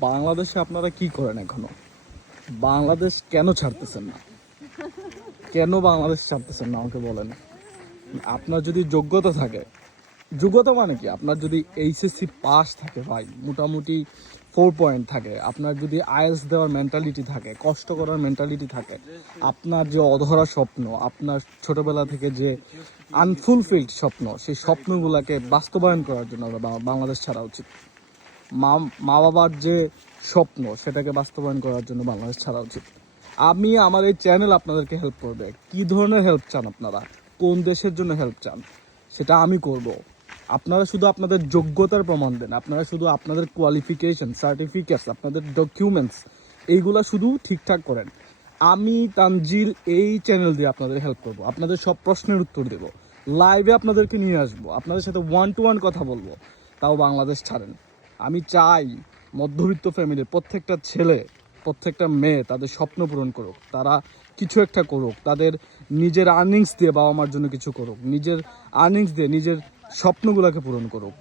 বাংলাদেশে আপনারা কি করেন এখনো? বাংলাদেশ কেন ছাড়তেছেন না? কেন বাংলাদেশ ছাড়তেছেন না আমাকে বলেন। আপনার যদি যোগ্যতা থাকে, যোগ্যতা মানে কি, আপনার যদি এইচএসসি পাস থাকে ভাই, মোটামুটি 4 পয়েন্ট থাকে, আপনার যদি আইএলটিএস দেওয়ার মেন্টালিটি থাকে, কষ্ট করার মেন্টালিটি থাকে, আপনার যে অধরা স্বপ্ন, আপনার ছোটবেলা থেকে যে আনফুলফিলড স্বপ্ন, সেই স্বপ্নগুলোকে বাস্তবায়ন করার জন্য আমরা বাংলাদেশ ছাড়া উচিত। মা মা বাবার যে স্বপ্ন, সেটাকে বাস্তবায়ন করার জন্য বাংলাদেশ ছাড়া উচিত। আমি আমার এই চ্যানেল আপনাদেরকে হেল্প করবে। কি ধরনের হেল্প চান আপনারা, কোন দেশের জন্য হেল্প চান, সেটা আমি করব। আপনারা শুধু আপনাদের যোগ্যতার প্রমাণ দেন, আপনারা শুধু আপনাদের কোয়ালিফিকেশন, সার্টিফিকেটস, আপনাদের ডকুমেন্টস, এইগুলা শুধু ঠিকঠাক করেন। আমি তানজিল এই চ্যানেল দিয়ে আপনাদের হেল্প করব, আপনাদের সব প্রশ্নের উত্তর দেব, লাইভে আপনাদেরকে নিয়ে আসবো, আপনাদের সাথে 1 to 1 কথা বলবো। তাও বাংলাদেশ ছাড়েন। আমি চাই মধ্যবিত্ত ফ্যামিলির প্রত্যেকটা ছেলে, প্রত্যেকটা মেয়ে তাদের স্বপ্ন পূরণ করুক, তারা কিছু একটা করুক, তাদের নিজের আর্নিংস দিয়ে বাবা মার জন্য কিছু করুক, নিজের আর্নিংস দিয়ে নিজের স্বপ্নগুলোকে পূরণ করুক।